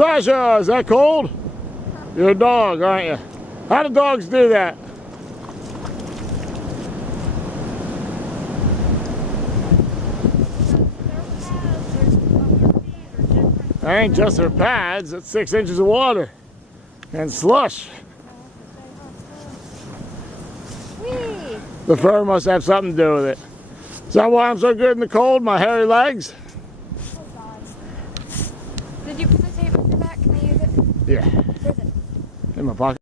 Sasha, is that cold? You're a dog, aren't you? How do dogs do that? That ain't just their pads, it's 6 inches of water and slush. Whee! The fur must have something to do with it. Is that why I'm so good in the cold, my hairy legs? Oh God. Did you put the tape on your back? Can I use it? Yeah. Where's it? In my pocket.